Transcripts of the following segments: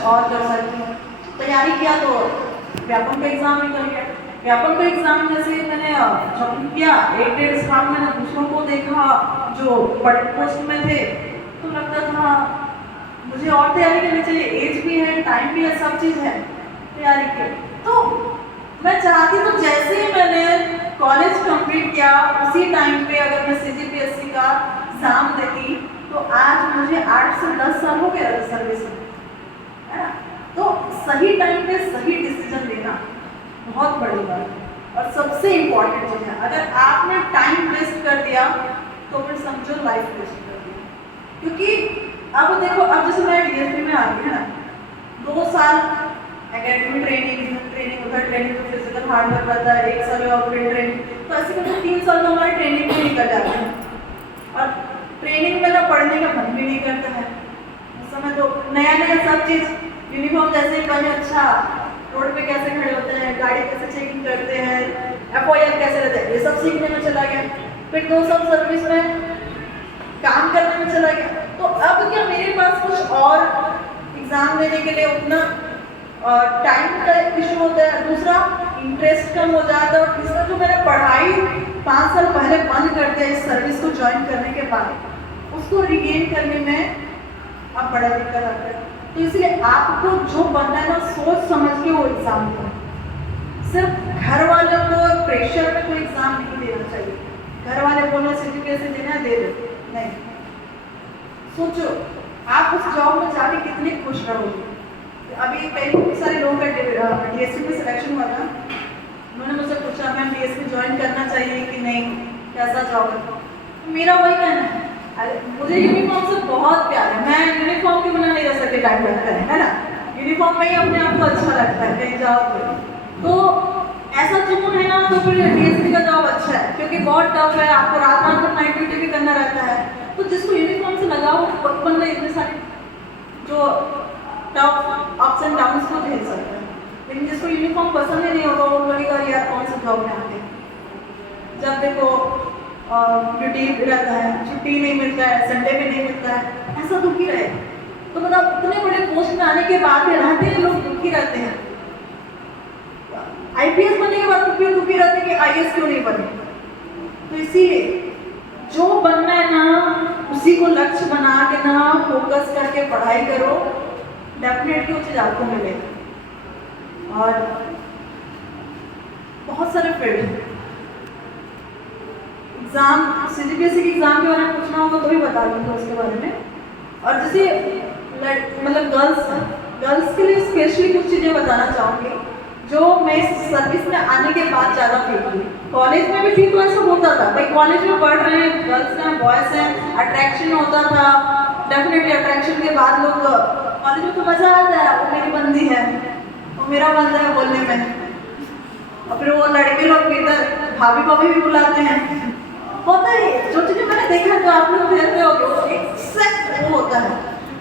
कुछ और कर सकती हूँ। तैयारी किया तो व्यापम का एग्ज़ाम निकल गया। व्यापम का एग्ज़ाम जैसे मैंने जब किया 1-1.5 साल मैंने दूसरों को देखा जो बड़े पोस्ट में थे, तो लगता था मुझे और तैयारी करनी चाहिए, एज भी है, टाइम भी है, सब चीज़ है तैयारी की। तो मैं चाहती तो जैसे ही मैंने कॉलेज कंप्लीट किया उसी टाइम पे अगर मैं CGPSC का एग्ज़ाम देती तो आज मुझे 8 से 10 साल हो गया सर्विस में, है ना। तो सही टाइम पे सही डिसीजन लेना बहुत बड़ी बात है और सबसे इम्पॉर्टेंट चीज़ है। अगर आपने टाइम वेस्ट कर दिया तो फिर समझो लाइफ वेस्ट कर दिया। क्योंकि अब देखो, अब जैसे मैं DSP में आ गई है ना, 2 साल एकेडमिक ट्रेनिंग उधर ट्रेनिंग तो फिजिकल हार्ड वर्क रहता है, 1 साल ऑपरेट ट्रेनिंग, तो ऐसे करके 3 साल तो हमारे ट्रेनिंग में निकल जाते हैं और ट्रेनिंग में ना पढ़ने का मन भी नहीं करता है। उस समय तो नया नया सब चीज़, यूनिफॉर्म जैसे ही बने, अच्छा रोड पे कैसे खड़े होते हैं, गाड़ी कैसे चेकिंग करते हैं, FOIR कैसे रहता है, ये सब सीखने में चला गया। फिर 2 साल सर्विस में काम करने में चला गया। तो अब क्या मेरे पास कुछ और एग्ज़ाम देने के लिए उतना टाइम का इशू होता है, दूसरा इंटरेस्ट कम हो जाता है और तीसरा जो मैंने पढ़ाई 5 साल पहले बंद कर दिया इस सर्विस को ज्वाइन करने के बाद, उसको रिगेन करने में अब बड़ा दिक्कत आता है। तो इसलिए आपको जो बनना है ना, सोच समझ के वो एग्ज़ाम दो। सिर्फ घर वालों को प्रेशर में कोई एग्ज़ाम नहीं देना चाहिए। घर वाले बोलो CGPSC देना है, दे दो, नहीं। सोचो आप उस जॉब में जाके कितने खुश रहोगे। अभी कई सारे लोगों का DSP में सिलेक्शन हुआ था, उन्होंने मुझसे पूछा मैम DSP ज्वाइन करना चाहिए कि नहीं, कैसा जॉब है। तो मेरा वही कहना है, मुझे यूनिफॉर्म से बहुत प्यार है, मैं यूनिफॉर्म के बिना नहीं रह सकती, टाइम लगता है ना। यूनिफॉर्म में ही अपने आप को अच्छा लगता है कहीं जाओ तो ऐसा जुनून है ना, तो फिर DSP का जॉब अच्छा है क्योंकि बहुत टफ है, आपको रात रात भर नाइट ड्यूटी भी करना रहता है। तो जिसको यूनिफॉर्म से लगाओ बचपन में इतने सारे जो टफ अप्स एंड डाउन्स को झेल सकता है, लेकिन जिसको यूनिफॉर्म पसंद ही नहीं होगा वो लगेगा यार कौन सा जॉब में आते। जब देखो ड्यूटी रहता है, छुट्टी नहीं मिलता है, संडे भी नहीं मिलता है, ऐसा दुखी रहे। तो मतलब उतने बड़े पोस्ट में आने के बाद भी रहते हैं लोग दुखी रहते हैं। IPS बनने के बाद तो क्यों दुखी रहते हैं कि IAS क्यों नहीं बने। तो इसीलिए जो बनना है ना उसी को लक्ष्य बना के ना फोकस करके पढ़ाई करो, डेफिनेटली वो चीज़ आपको मिलेगा। और बहुत सारे फील्ड हैं, एग्ज़ाम CGPSC के एग्ज़ाम के बारे में पूछना होगा तो भी बता दूँगा उसके बारे में। और जैसे मतलब गर्ल्स के लिए स्पेशली कुछ चीज़ें बताना चाहूँगी जो मैं सर्विस में आने के बाद ज़्यादा फील हुई। कॉलेज में भी ठीक तो ऐसा होता था, भाई कॉलेज में पढ़ रहे हैं, गर्ल्स हैं बॉयज़ हैं, अट्रैक्शन होता था, डेफिनेटली अट्रैक्शन के बाद लोग कॉलेज में तो मज़ा आता है, वो मेरी बंदी है, वो मेरा बंदा है बोलने में, और फिर वो लड़के लोग इधर भाभी भाभी भी बुलाते हैं। होता है जो चीज़ें मैंने देखा जो आप लोग कहते हो वो एक्सैक्ट वो होता है,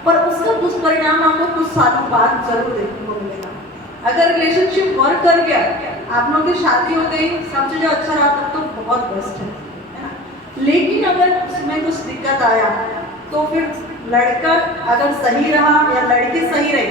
पर उसका दुष्परिणाम आपको कुछ सालों बाद जरूर देखने को मिलेगा। अगर रिलेशनशिप वर्क कर गया, आप लोगों की शादी हो गई, सब चीज़ें अच्छा रहा तब तो बहुत बेस्ट है ना। लेकिन अगर उसमें कुछ दिक्कत आया तो फिर लड़का अगर सही रहा या लड़की सही रही